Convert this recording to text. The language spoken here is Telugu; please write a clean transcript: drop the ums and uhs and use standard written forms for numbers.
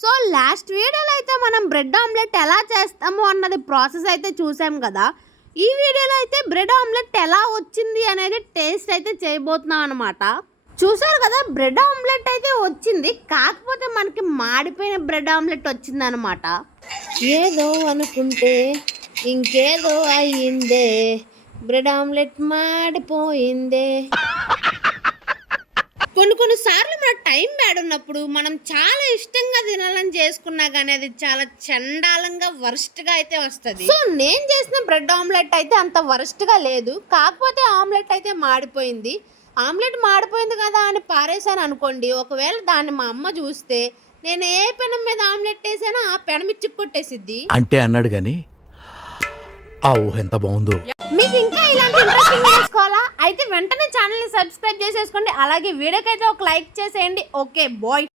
సో లాస్ట్ వీడియోలో అయితే మనం బ్రెడ్ ఆమ్లెట్ ఎలా చేస్తాము అన్నది ప్రాసెస్ అయితే చూసాం కదా. ఈ వీడియోలో అయితే బ్రెడ్ ఆమ్లెట్ ఎలా వచ్చింది అనేది టేస్ట్ అయితే చేయబోతున్నాం అనమాట. చూసారు కదా, బ్రెడ్ ఆమ్లెట్ అయితే వచ్చింది, కాకపోతే మనకి మాడిపోయిన బ్రెడ్ ఆమ్లెట్ వచ్చింది అనమాట. ఏదో అనుకుంటే ఇంకేదో అయ్యిందే, బ్రెడ్ ఆమ్లెట్ మాడిపోయిందే. కొన్నిసార్లు మన టైం బ్యాడ్ ఉన్నప్పుడు మనం చాలా ఇష్టంగా తినాలని చేసుకున్నా కానీ అది చాలా చండాలంగా వరస్ట్గా అయితే వస్తుంది. సో నేను చేసిన బ్రెడ్ ఆమ్లెట్ అయితే అంత వరస్ట్గా లేదు, కాకపోతే ఆమ్లెట్ అయితే మాడిపోయింది. ఆమ్లెట్ మాడిపోయింది కదా అని పారేసాను అనుకోండి, ఒకవేళ దాన్ని మా అమ్మ చూస్తే నేను ఏ పెనం మీద ఆమ్లెట్ వేసానో ఆ పెనం ఇచ్చి కొట్టేసిద్ది అంటే అన్నాడు కానీ ఆ ఊహ ఎంత బాగుందో. మీకు ఇంకా ఇలాంటి ఇంట్రెస్టింగ్ చేసుకోవాలా అయితే వెంటనే ఛానల్ని సబ్స్క్రైబ్ చేసేసుకోండి. అలాగే వీడియోకి అయితే ఒక లైక్ చేసేయండి. Okay bye.